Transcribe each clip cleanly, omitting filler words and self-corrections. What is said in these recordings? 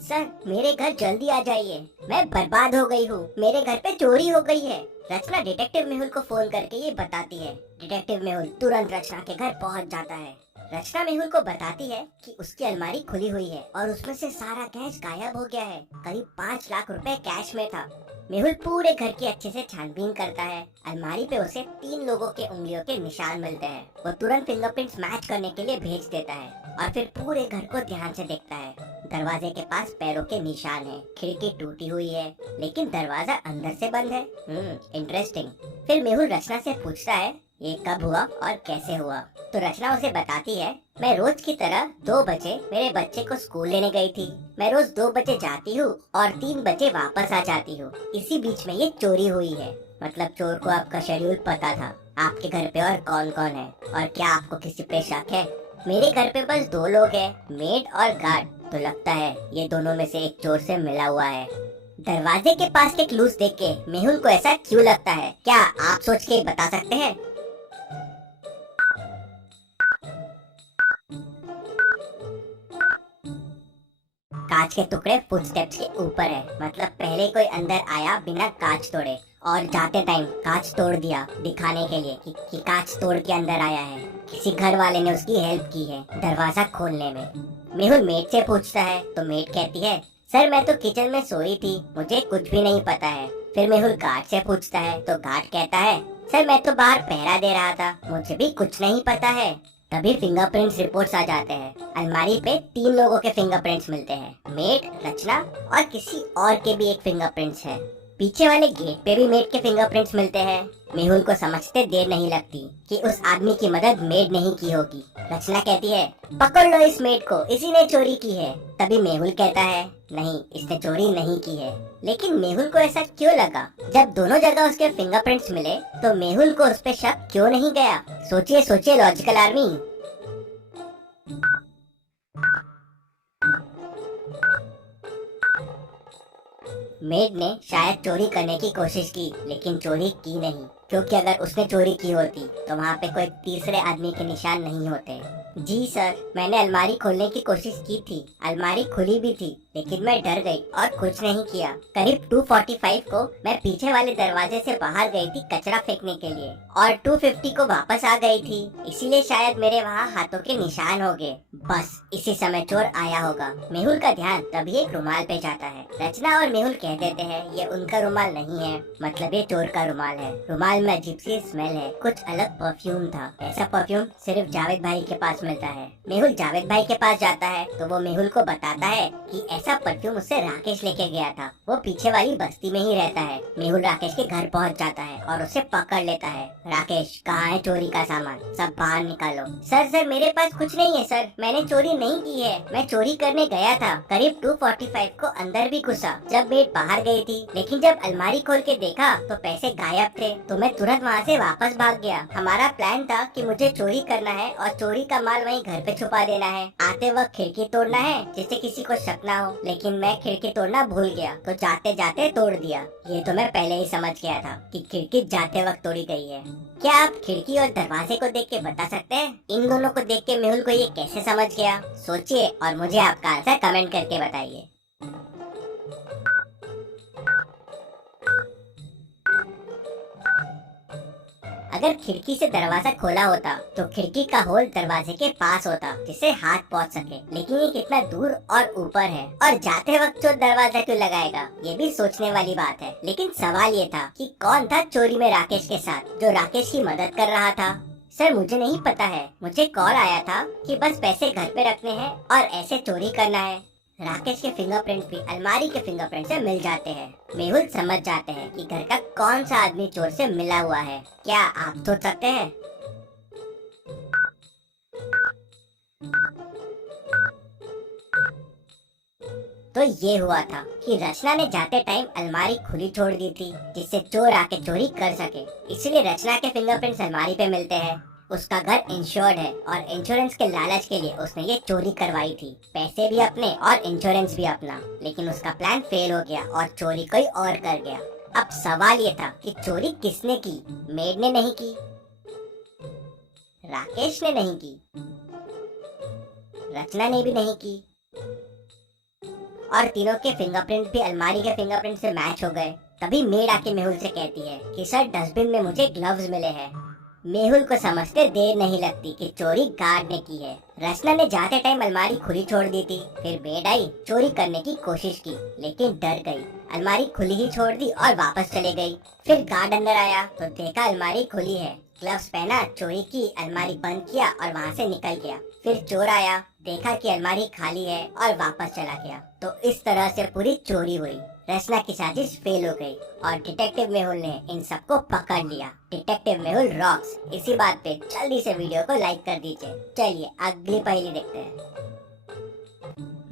Sir मेरे घर जल्दी आ जाइए, मैं बर्बाद हो गई हूँ, मेरे घर पे चोरी हो गई है। रचना डिटेक्टिव मेहुल को फोन करके ये बताती है। डिटेक्टिव मेहुल तुरंत रचना के घर पहुँच जाता है। रचना मेहुल को बताती है कि उसकी अलमारी खुली हुई है और उसमें से सारा कैश गायब हो गया है। करीब 5 लाख रुपए कैश में था। मेहुल पूरे घर की अच्छे से छानबीन करता है। अलमारी पे उसे 3 लोगों के उंगलियों के निशान मिलते हैं। वो तुरंत फिंगरप्रिंट्स मैच करने के लिए भेज देता है और फिर पूरे घर को ध्यान से देखता है। दरवाजे के पास पैरों के निशान हैं, खिड़की टूटी हुई है लेकिन दरवाजा अंदर से बंद है। इंटरेस्टिंग। फिर मेहुल रचना से पूछता है ये कब हुआ और कैसे हुआ। तो रचना उसे बताती है, मैं रोज की तरह 2 बजे मेरे बच्चे को स्कूल लेने गई थी। मैं रोज 2 बजे जाती हूँ और 3 बजे वापस आ जाती हूँ। इसी बीच में ये चोरी हुई है। मतलब चोर को आपका शेड्यूल पता था। आपके घर पे और कौन कौन है और क्या आपको किसी पे शक है? मेरे घर पे बस 2 लोग हैं, मेड और गार्ड। तो लगता है ये दोनों में से एक चोर से मिला हुआ है। दरवाजे के पास के क्लूज देख के मेहुल को ऐसा क्यों लगता है, क्या आप सोच के बता सकते हैं? कांच के टुकड़े फुटस्टेप्स के ऊपर है। मतलब पहले कोई अंदर आया बिना कांच तोड़े और जाते टाइम कांच तोड़ दिया दिखाने के लिए कि कांच तोड़ के अंदर आया है। किसी घर वाले ने उसकी हेल्प की है दरवाजा खोलने में। मेहुल मेड से पूछता है तो मेड कहती है, सर मैं तो किचन में सोई थी, मुझे कुछ भी नहीं पता है। फिर मेहुल गार्ड से पूछता है तो गार्ड कहता है, सर मैं तो बाहर पहरा दे रहा था, मुझे भी कुछ नहीं पता है। तभी फिंगरप्रिंट्स रिपोर्ट्स आ जाते हैं। अलमारी पे 3 लोगों के फिंगरप्रिंट्स मिलते हैं, मेड, रचना और किसी और के भी एक फिंगरप्रिंट्स है। पीछे वाले गेट पे भी मेड के फिंगरप्रिंट्स मिलते हैं। मेहुल को समझते देर नहीं लगती कि उस आदमी की मदद मेड नहीं की होगी। रचना कहती है, पकड़ लो इस मेड को, इसी ने चोरी की है। तभी मेहुल कहता है, नहीं इसने चोरी नहीं की है। लेकिन मेहुल को ऐसा क्यों लगा? जब दोनों जगह उसके फिंगरप्रिंट्स मिले तो मेहुल को उस पे शक क्यों नहीं गया? सोचिए सोचिए लॉजिकल आर्मी। मेड ने शायद चोरी करने की कोशिश की लेकिन चोरी की नहीं, क्योंकि अगर उसने चोरी की होती तो वहाँ पे कोई तीसरे आदमी के निशान नहीं होते। जी सर, मैंने अलमारी खोलने की कोशिश की थी, अलमारी खुली भी थी लेकिन मैं डर गई और कुछ नहीं किया। करीब 2:45 को मैं पीछे वाले दरवाजे से बाहर गई थी कचरा फेंकने के लिए और 2:50 को वापस आ गई थी, इसीलिए शायद मेरे वहाँ हाथों के निशान हो गए। बस इसी समय चोर आया होगा। मेहुल का ध्यान तभी एक रुमाल पे जाता है। रचना और मेहुल कह देते हैं ये उनका रुमाल नहीं है, मतलब ये चोर का रुमाल है। रुमाल में अजीब सी स्मेल है, कुछ अलग परफ्यूम था। ऐसा परफ्यूम सिर्फ जावेद भाई के पास मिलता है। मेहुल जावेद भाई के पास जाता है तो वो मेहुल को बताता है कि ऐसा परफ्यूम उससे राकेश लेके गया था, वो पीछे वाली बस्ती में ही रहता है। मेहुल राकेश के घर पहुंच जाता है और उसे पकड़ लेता है। राकेश, कहाँ है चोरी का सामान, सब बाहर निकालो। सर मेरे पास कुछ नहीं है सर, मैंने चोरी नहीं की है, मैं चोरी करने गया था। करीब 2:45 को अंदर भी घुसा जब मेड बाहर गई थी, लेकिन जब अलमारी खोल के देखा तो पैसे गायब थे, तो मैं तुरंत वहाँ से वापस भाग गया। हमारा प्लान था कि मुझे चोरी करना है और चोरी का माल वहीं घर पे छुपा देना है, आते वक्त खिड़की तोड़ना है जिससे किसी को शक ना हो। लेकिन मैं खिड़की तोड़ना भूल गया तो जाते जाते तोड़ दिया। ये तो मैं पहले ही समझ गया था कि खिड़की जाते वक्त तोड़ी गई है। क्या आप खिड़की और दरवाजे को देख के बता सकते हैं इन दोनों को देख के मेहुल को ये कैसे समझ गया? सोचिए और मुझे आपका आंसर कमेंट करके बताइए। अगर खिड़की से दरवाजा खोला होता तो खिड़की का होल दरवाजे के पास होता जिससे हाथ पहुंच सके, लेकिन ये कितना दूर और ऊपर है और जाते वक्त चोर दरवाजा क्यों लगाएगा? ये भी सोचने वाली बात है। लेकिन सवाल ये था कि कौन था चोरी में राकेश के साथ जो राकेश की मदद कर रहा था? सर मुझे नहीं पता है, मुझे कॉल आया था कि बस पैसे घर पे रखने हैं और ऐसे चोरी करना है। राकेश के फिंगरप्रिंट भी अलमारी के फिंगरप्रिंट से मिल जाते हैं। मेहुल समझ जाते हैं कि घर का कौन सा आदमी चोर से मिला हुआ है। क्या आप सोच सकते हैं? तो ये हुआ था कि रचना ने जाते टाइम अलमारी खुली छोड़ दी थी जिससे चोर आके चोरी कर सके, इसलिए रचना के फिंगरप्रिंट्स अलमारी पे मिलते हैं। उसका घर इंश्योर्ड है और इंश्योरेंस के लालच के लिए उसने ये चोरी करवाई थी, पैसे भी अपने और इंश्योरेंस भी अपना। लेकिन उसका प्लान फेल हो गया और चोरी कोई और कर गया। अब सवाल ये था कि चोरी किसने की? मेड ने नहीं की, राकेश ने नहीं की, रचना ने भी नहीं की, और तीनों के फिंगरप्रिंट भी अलमारी के फिंगरप्रिंट से मैच हो गए। तभी मेड आके मेहुल से कहती है कि सर डस्टबिन में मुझे ग्लव्स मिले हैं। मेहुल को समझते देर नहीं लगती कि चोरी गार्ड ने की है। रचना ने जाते टाइम अलमारी खुली छोड़ दी थी। फिर मेड आई, चोरी करने की कोशिश की लेकिन डर गई, अलमारी खुली ही छोड़ दी और वापस चले गई। फिर गार्ड अंदर आया तो देखा अलमारी खुली है, ग्लव्स पहना, चोरी की, अलमारी बंद किया और वहाँ से निकल गया। फिर चोर आया, देखा कि अलमारी खाली है और वापस चला गया। तो इस तरह से पूरी चोरी हुई। रचना की साजिश फेल हो गई और डिटेक्टिव मेहुल ने इन सबको पकड़ लिया। Detective Mehul rocks. इसी बात पे जल्दी से वीडियो को लाइक कर दीजिए। चलिए अगली पहेली देखते हैं।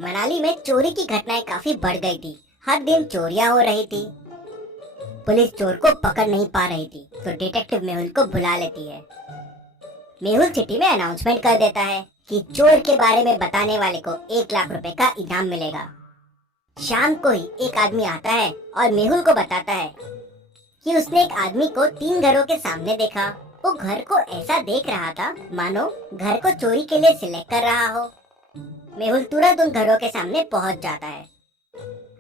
मनाली में चोरी की घटनाएं काफी बढ़ गई थी। हर दिन चोरियां हो रही थी। पुलिस चोर को पकड़ नहीं पा रही थी तो डिटेक्टिव मेहुल को बुला लेती है। मेहुल चिट्ठी में अनाउंसमेंट कर देता है कि चोर के बारे में बताने वाले को 1 लाख रुपए का इनाम मिलेगा। शाम को ही एक आदमी आता है और मेहुल को बताता है कि उसने एक आदमी को 3 घरों के सामने देखा। वो घर को ऐसा देख रहा था मानो घर को चोरी के लिए सिलेक्ट कर रहा हो। मेहुल तुरंत उन घरों के सामने पहुंच जाता है।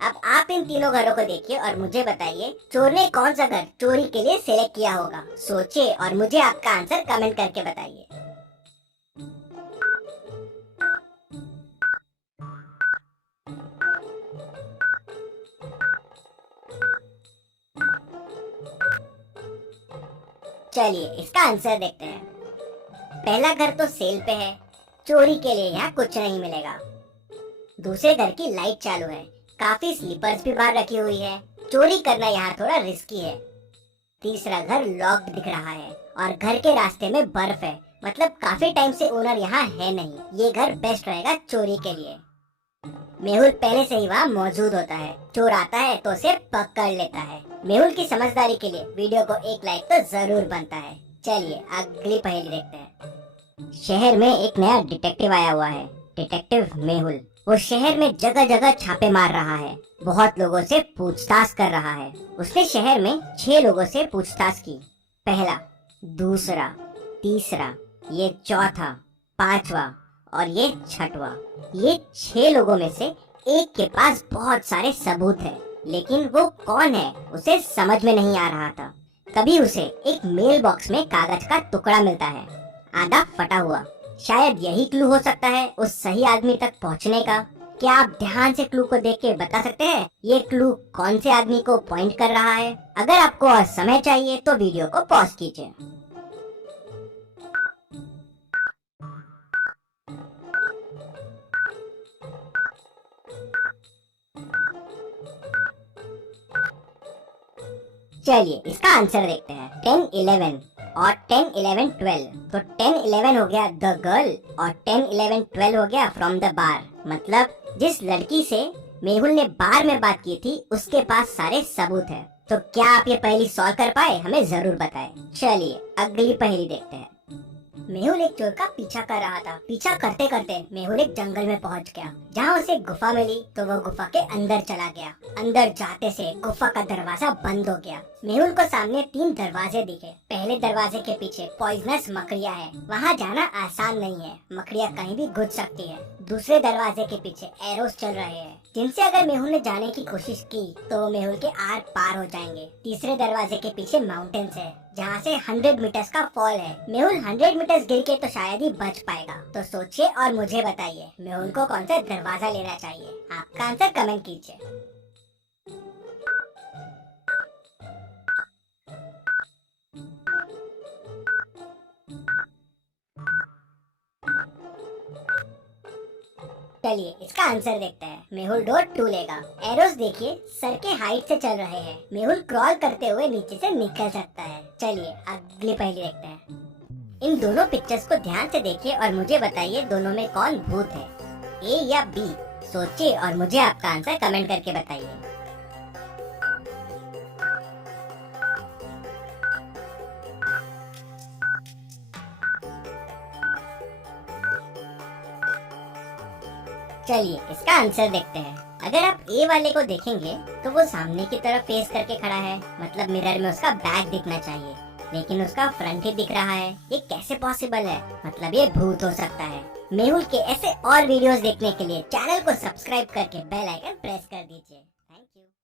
अब आप इन तीनों घरों को देखिए और मुझे बताइए चोर ने कौन सा घर चोरी के लिए सिलेक्ट किया होगा। सोचिए और मुझे आपका आंसर कमेंट करके बताइए। चलिए इसका आंसर देखते हैं। पहला घर तो सेल पे है, चोरी के लिए यहाँ कुछ नहीं मिलेगा। दूसरे घर की लाइट चालू है, काफी स्लीपर्स भी बाहर रखी हुई है, चोरी करना यहाँ थोड़ा रिस्की है। तीसरा घर लॉक्ड दिख रहा है और घर के रास्ते में बर्फ है, मतलब काफी टाइम से ओनर यहाँ है नहीं। ये घर बेस्ट रहेगा चोरी के लिए। मेहुल पहले से ही वहाँ मौजूद होता है। चोर आता है तो उसे पकड़ लेता है। मेहुल की समझदारी के लिए वीडियो को 1 लाइक तो जरूर बनता है। चलिए अगली पहेली देखते हैं। शहर में एक नया डिटेक्टिव आया हुआ है, डिटेक्टिव मेहुल। वो शहर में जगह जगह छापे मार रहा है, बहुत लोगों से पूछताछ कर रहा है। उसने शहर में 6 लोगों से पूछताछ की। पहला, दूसरा, तीसरा, ये चौथा, 5वां और ये 6वां। ये 6 लोगों में से एक के पास बहुत सारे सबूत है, लेकिन वो कौन है उसे समझ में नहीं आ रहा था। तभी उसे एक मेल बॉक्स में कागज का टुकड़ा मिलता है, आधा फटा हुआ। शायद यही क्लू हो सकता है उस सही आदमी तक पहुंचने का। क्या आप ध्यान से क्लू को देख के बता सकते हैं ये क्लू कौन से आदमी को पॉइंट कर रहा है? अगर आपको और समय चाहिए तो वीडियो को पॉज कीजिए। चलिए इसका आंसर देखते हैं। 10, 11 और 10, 11, 12। तो 10, 11 हो गया द गर्ल और 10, 11, 12 हो गया फ्रॉम द बार। मतलब जिस लड़की से मेहुल ने बार में बात की थी उसके पास सारे सबूत है। तो क्या आप ये पहेली सॉल्व कर पाए? हमें जरूर बताएं। चलिए अगली पहेली देखते हैं। मेहुल एक चोर का पीछा कर रहा था। पीछा करते करते मेहुल एक जंगल में पहुंच गया, जहां उसे गुफा मिली तो वो गुफा के अंदर चला गया। अंदर जाते से गुफा का दरवाजा बंद हो गया। मेहुल को सामने 3 दरवाजे दिखे। पहले दरवाजे के पीछे पॉइजनस मकड़ियाँ है, वहाँ जाना आसान नहीं है, मकड़ियाँ कहीं भी घुस सकती है। दूसरे दरवाजे के पीछे एरोस चल रहे हैं, जिनसे अगर मेहुल ने जाने की कोशिश की तो वो मेहुल के आर पार हो जाएंगे। तीसरे दरवाजे के पीछे माउंटेन्स है, जहाँ से 100 मीटर्स का फॉल है। मेहुल 100 मीटर्स गिर के तो शायद ही बच पाएगा। तो सोचिए और मुझे बताइए मेहुल को कौन सा दरवाजा लेना चाहिए। आपका आंसर कमेंट कीजिए। चलिए इसका आंसर देखते हैं। मेहुल डोर 2 लेगा। एरोस देखिए सर के हाइट से चल रहे हैं। मेहुल क्रॉल करते हुए नीचे से निकल सकता है। चलिए अगली पहेली देखते हैं। इन दोनों पिक्चर्स को ध्यान से देखिए और मुझे बताइए दोनों में कौन भूत है, ए या बी। सोचिए और मुझे आपका आंसर कमेंट करके बताइए। चलिए इसका आंसर देखते हैं। अगर आप ए वाले को देखेंगे तो वो सामने की तरफ फेस करके खड़ा है, मतलब मिरर में उसका बैक दिखना चाहिए, लेकिन उसका फ्रंट ही दिख रहा है। ये कैसे पॉसिबल है? मतलब ये भूत हो सकता है। मेहुल के ऐसे और वीडियोस देखने के लिए चैनल को सब्सक्राइब करके बेल आइकन प्रेस कर दीजिए। Thank you.